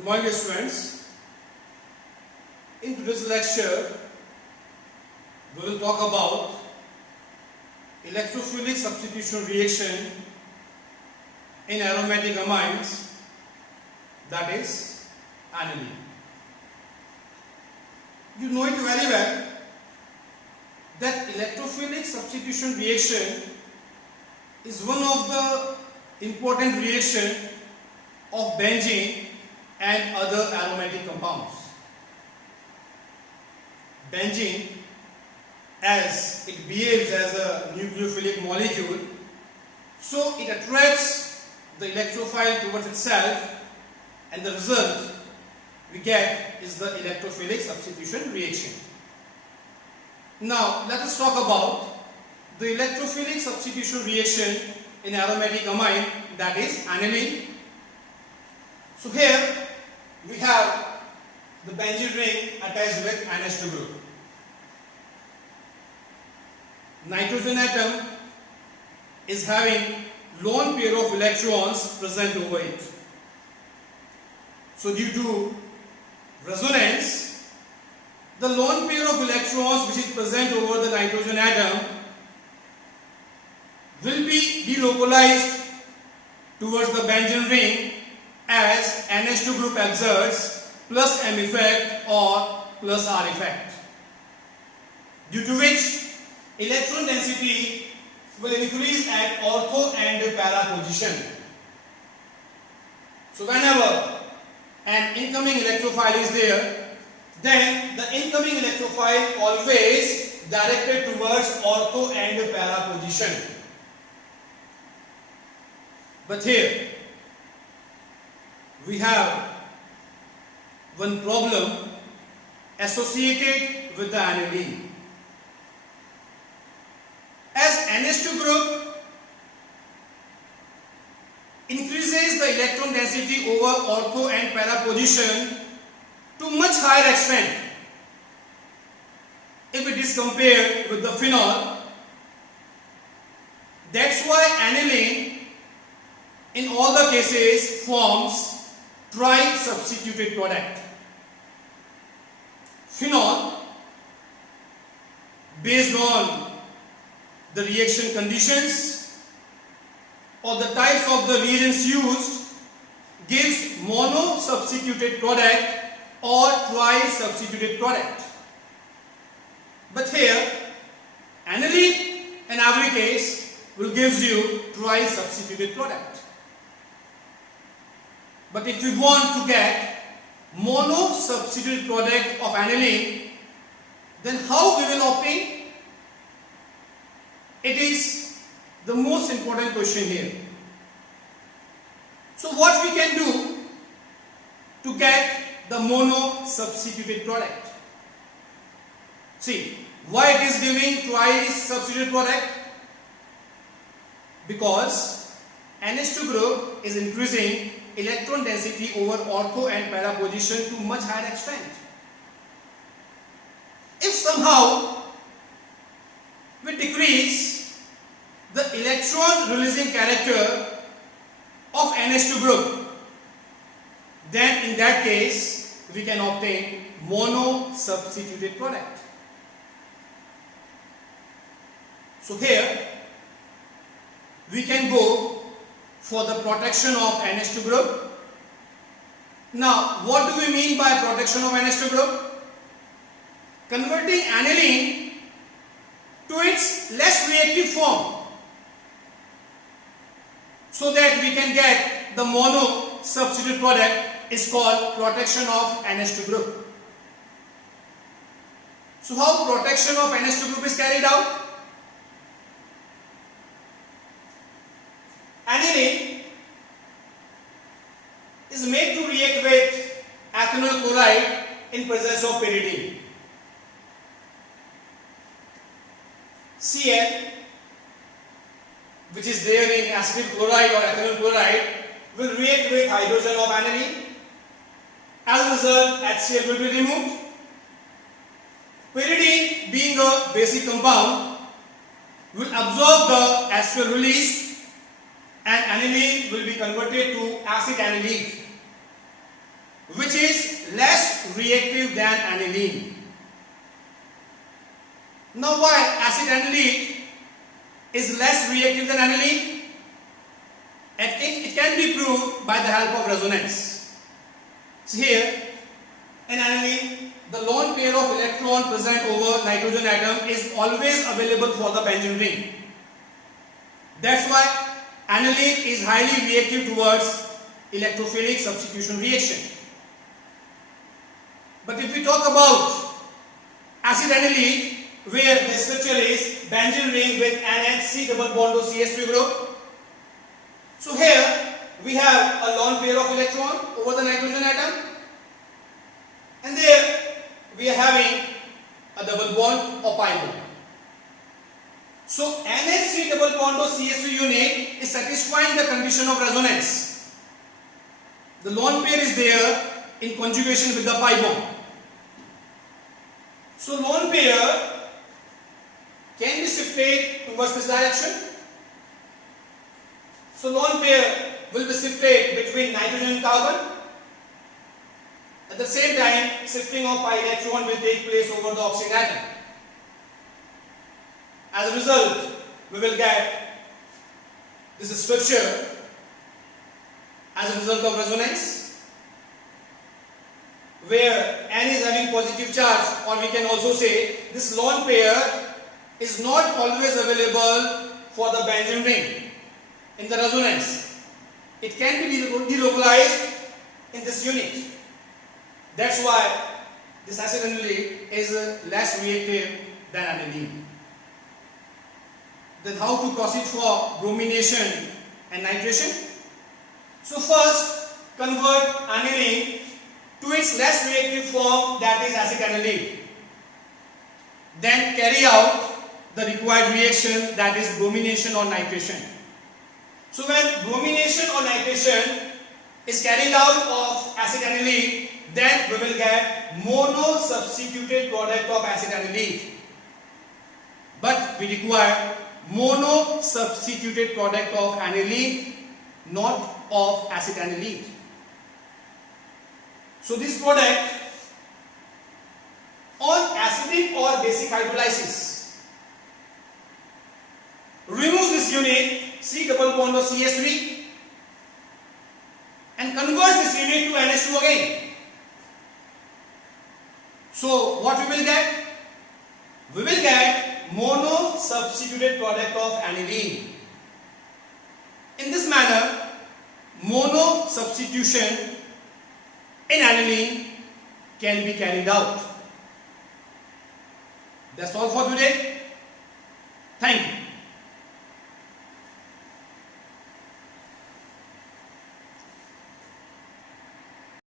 Good morning, dear students. In today's lecture, we will talk about electrophilic substitution reaction in aromatic amines, that is aniline. You know it very well that electrophilic substitution reaction is one of the important reaction of benzene and other aromatic compounds. Benzene, as it behaves as a nucleophilic molecule, so it attracts the electrophile towards itself, and the result we get is the electrophilic substitution reaction. Now let us talk about the electrophilic substitution reaction in aromatic amine, that is aniline. So here we have the benzene ring attached with NH2 group. Nitrogen atom is having lone pair of electrons present over it. So due to resonance, the lone pair of electrons which is present over the nitrogen atom will be delocalized towards the benzene ring as NH2 group exerts plus M effect or plus R effect, due to which electron density will increase at ortho and para position. So whenever an incoming electrophile is there, then the incoming electrophile always directed towards ortho and para position. But here we have one problem associated with the aniline. As NH2 group increases the electron density over ortho and para position to much higher extent if it is compared with the phenol. That's why aniline in all the cases forms tri-substituted product. Phenol, based on the reaction conditions or the types of the reagents used, gives mono-substituted product or tri-substituted product. But here, aniline in every case will gives you tri-substituted product. But if we want to get mono-substituted product of aniline, then how we will obtain? It is the most important question here. So what we can do to get the mono-substituted product? See, why it is giving tri-substituted product? Because NH2 group is increasing electron density over ortho and para position to much higher extent. If somehow we decrease the electron releasing character of NH2 group, then in that case we can obtain mono-substituted product. So here we can go for the protection of NH2 group. Now what do we mean by protection of NH2 group? Converting aniline to its less reactive form so that we can get the mono substitute product is called protection of NH2 group. So how protection of NH2 group is carried out? Aniline is made to react with ethanol chloride in presence of pyridine. Cl, which is there in acetyl chloride or ethanol chloride, will react with hydrogen of aniline. As a result, HCl will be removed. Pyridine, being a basic compound, will absorb the HCl released and aniline will be converted to acid aniline. which is less reactive than aniline. Now why acid aniline is less reactive than aniline? And it can be proved by the help of resonance. So here in aniline, the lone pair of electron present over nitrogen atom is always available for the benzene ring. That's why aniline is highly reactive towards electrophilic substitution reaction. But if we talk about acid aniline, where the structure is benzene ring with NH double bond to CH3 group. So here we have a lone pair of electron over the nitrogen atom, and there we are having a double bond or pi bond. So NH3 double bond to CH3 unit is satisfying the condition of resonance. The lone pair is there in conjugation with the pi bond. So lone pair can be shifted towards this direction. So lone pair will be shifted between nitrogen and carbon. At the same time, shifting of pi electron will take place over the oxygen atom. As a result, we will get this structure as a result of resonance, where N is having positive charge, or we can also say this lone pair is not always available for the benzene ring in the resonance. It can be delocalized in this unit. That's why this acid aniline is less reactive than aniline. Then how to proceed for bromination and nitration? So first, convert aniline to its less reactive form, that is acid aniline. Then carry out the required reaction, that is bromination or nitration. So when bromination or nitration is carried out of acid aniline, then we will get mono-substituted product of acid aniline. But we require mono-substituted product of aniline, not of acid aniline. So this product on acidic or basic hydrolysis removes this unit C double bond of CH3 and converts this unit to NH2 again. So what we will get? We will get mono substituted product of aniline. In this manner, mono substitution in aniline can be carried out. That's all for today.